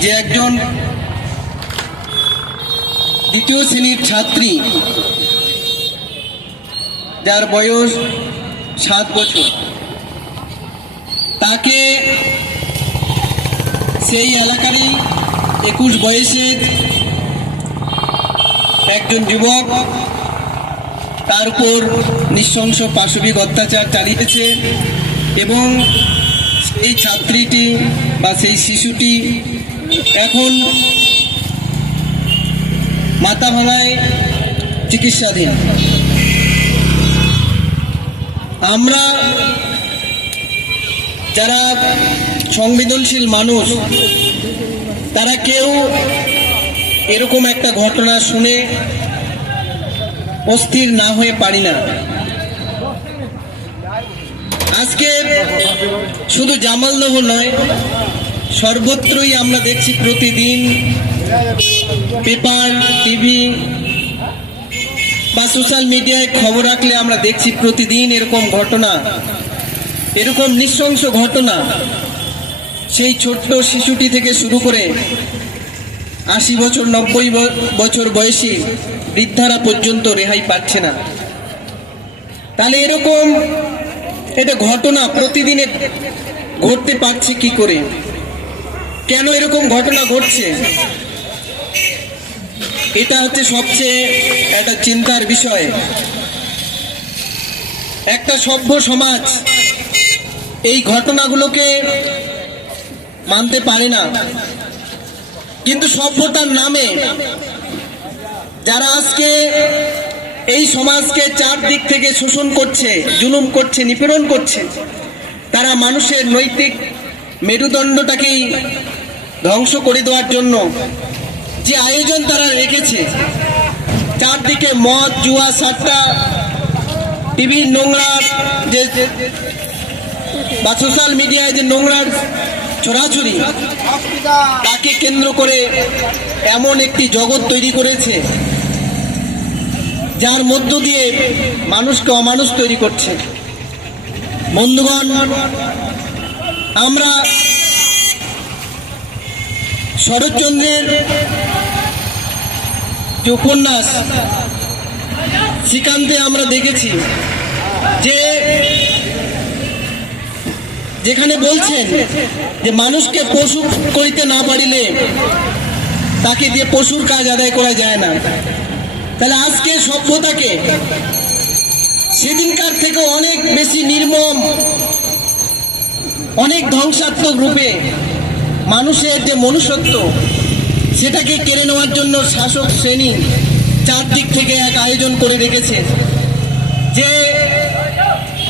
যে একজন দ্বিতীয় শ্রেণীর ছাত্রী, যার বয়স 7 বছর, তাকে সেই এলাকারই 21 বয়সের একজন যুবক তার উপর নৃশংস পাশবিক অত্যাচার চালিয়েছে এবং সেই ছাত্রীটি বা সেই শিশুটি এখন মাথাভাঙায় চিকিৎসাধীন। আমরা যারা সংবেদনশীল মানুষ, তারা কেউ এরকম একটা ঘটনা শুনে অস্থির না হয়ে পারি না। আজকে শুধু জামালনগর নয়, সর্বত্রই আমরা দেখছি প্রতিদিন পেপার, টিভি বা সোশ্যাল মিডিয়ায় খবর রাখলে আমরা দেখছি প্রতিদিন এরকম ঘটনা, এরকম নৃশংস ঘটনা। সেই ছোট্ট শিশুটি থেকে শুরু করে 80 বছর 90 বছর বয়সী বৃদ্ধারা পর্যন্ত রেহাই পাচ্ছে না। তাহলে এরকম এটা ঘটনা প্রতিদিনে ঘটতে পারছে কি করে? কেন এরকম ঘটনা ঘটছে? এটা হচ্ছে সবচেয়ে একটা চিন্তার বিষয়। একটা সভ্য সমাজ এই ঘটনাগুলোকে মানতে পারে না, কিন্তু সভ্যতার নামে যারা আজকে এই সমাজকে চারদিক থেকে শোষণ করছে, জুলুম করছে, নিপীড়ন করছে, তারা মানুষের নৈতিক মেরুদণ্ডটাকেই ধ্বংস করে দেওয়ার জন্য যে আয়োজন তারা রেখেছে, চারদিকে মদ, জুয়া, সাট্টা, টিভির নোংরা যে বা সোশ্যাল মিডিয়ায় যে নোংরার ছড়াছড়ি, তাকে কেন্দ্র করে এমন একটি জগৎ তৈরি করেছে যার মধ্য দিয়ে মানুষকে অমানুষ তৈরি করছে। বন্ধুগণ, আমরা শরৎচন্দ্রের যে উপন্যাস শ্রীকান্তে আমরা দেখেছি যে যেখানে বলছেন যে মানুষকে পশু করিতে না পারিলে তাকে দিয়ে পশুর কাজ আদায় করা যায় না। তাহলে আজকে সভ্যতাকে সেদিনকার থেকে অনেক বেশি নির্মম, অনেক ধ্বংসাত্মক রূপে মানুষের যে মনুষ্যত্ব সেটাকে কেড়ে নেওয়ার জন্য শাসক শ্রেণী চারদিক থেকে এক আয়োজন করে রেখেছে। যে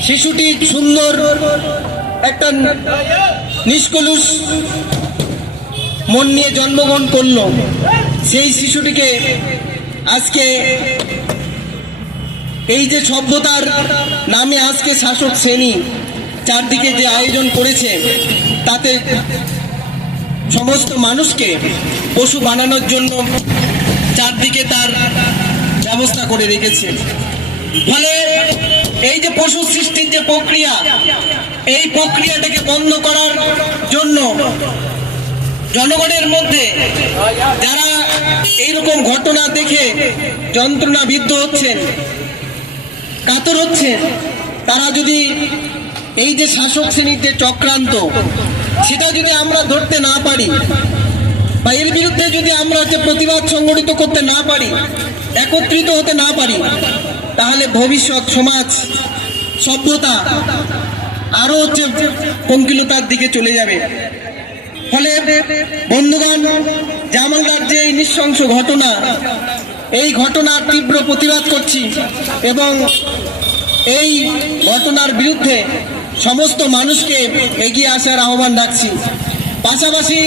শিশুটি সুন্দর একটা নিষ্কলুষ মন নিয়ে জন্মগ্রহণ করলো, সেই শিশুটিকে আজকে এই যে সভ্যতার নামে আজকে শাসক শ্রেণী চারদিকে যে আয়োজন করেছে, তাতে সমস্ত মানুষকে পশু বানানোর জন্য চারদিকে তার ব্যবস্থা করে রেখেছে। ফলে এই যে পশু সৃষ্টির যে প্রক্রিয়া, এই প্রক্রিয়াটাকে বন্ধ করার জন্য জনগণের মধ্যে যারা এইরকম ঘটনা দেখে যন্ত্রণা বিদ্ধ হচ্ছেন, কাতর হচ্ছেন, তারা যদি এই যে শাসক শ্রেণীর যে চক্রান্ত, সেটা যদি আমরা ধরতে না পারি বা এর বিরুদ্ধে যদি আমরা যে প্রতিবাদ সংগঠিত করতে না পারি, একত্রিত হতে না পারি, তাহলে ভবিষ্যৎ সমাজ, সভ্যতা আরো হচ্ছে পঙ্কিলতার দিকে চলে যাবে। ফলে বন্ধুগণ, জামালদার যে এই নৃশংস ঘটনা, এই ঘটনার তীব্র প্রতিবাদ করছি এবং এই ঘটনার বিরুদ্ধে সমস্ত মানুষকে এগিয়ে আসার আহ্বান রাখছি। পাশাপাশি